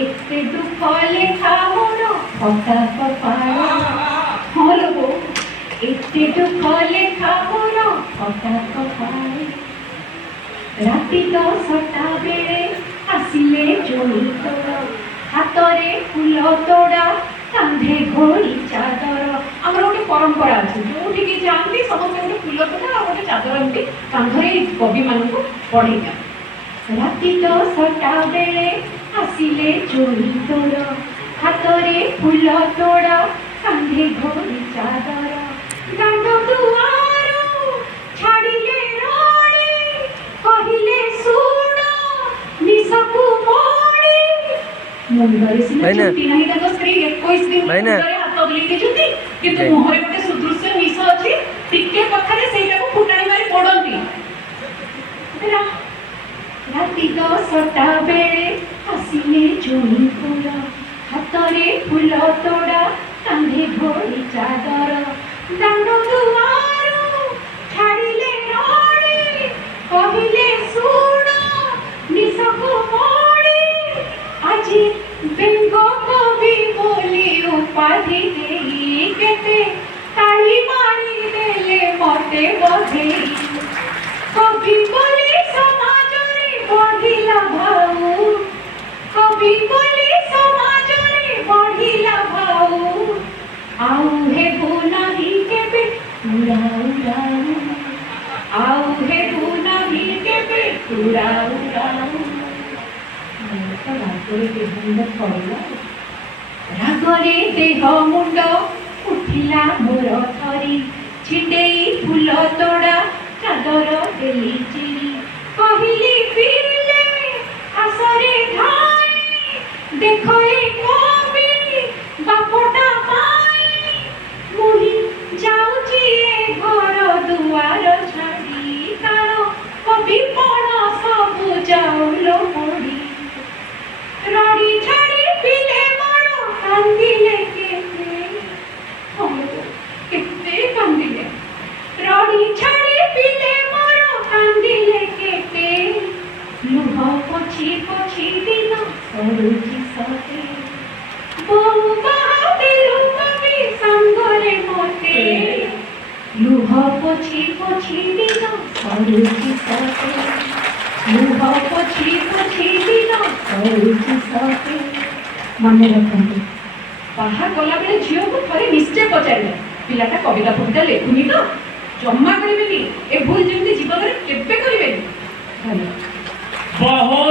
एते दुख लेखा मोर फटा कपाळ हाँ लोगो एते दुख लेखा मोर फटा कपाळ राति 10टा बेले आसिले जोड़ी तोड़ हातरे फूल तोड़ा कांधे घोड़ी चादर आमर गोटे परंपरा अच्छे जो जाती समस्त गोटे फूल तोड़ा और गोटे चादर एमती कांधरे कवि मान पढ़ेगा राति 10टा बेले आसिले जोड़ी तोड़ हातरे फूल तोड़ा कांधे घोड़ी चादर दांड दुआर छाड़िले राणी कहिले सुण निसकु मोड़ी मुंडरे सिना छुट्टी नहीं ताको स्त्री 21 दिन मुंडरे हाथ बुलेई देछथि किंतु मुहरे गोटे सुदृश्य निश अछि टिके कथारे सेटाको फुटाणी मारी पडंती राति 10टा बेले आसिले जोड़ी तोड़ा हातरे फूल तोड़ा कांधे घोड़ी चादर दांड दुआर छाड़िले राणी कहिले सुण निसकु मोड़ी আজি बेंग कवि बोली उपाधि देई केते ताली मारी देले मते बधेई कवि बोली समाज रे बढ़िला भाऊ कवि बोली समाज रे बढ़िला भाऊ आउ हे बुनाही केबे उड़ाऊ आउ हे बुनाही केबे उड़ाऊ रागरे देह मुंड उठिला मोर थरी छिंडेई फूल तोड़ा चादर देली चिरी कहिली पीले आसरे धाई देखो ए कवि बापटा माई मुही जाउची ए घर दुआर छाड़ी तारो कवि पण सब जाउलो मोड़ी रानी छाड़ी पीले मोड़ कांदिले केते कांदिले रानी छाड़ी पीले मोड़ कांदिले केते लुह पोछी पोछी दिन सरुची सते बहु बाहादिलु कवि संगरे मोते लुह पोछी पोछी दिन सरुची सते लुह पोछी पोछी दिन सरुची सते मन रखते बाहा गला बेले झील को थे निश्चय पचारे पिलाटा कविता फविता लेखुनी तो जमा करेंगे ए भूल जमी जीवन में केवे करेंगे। बहुत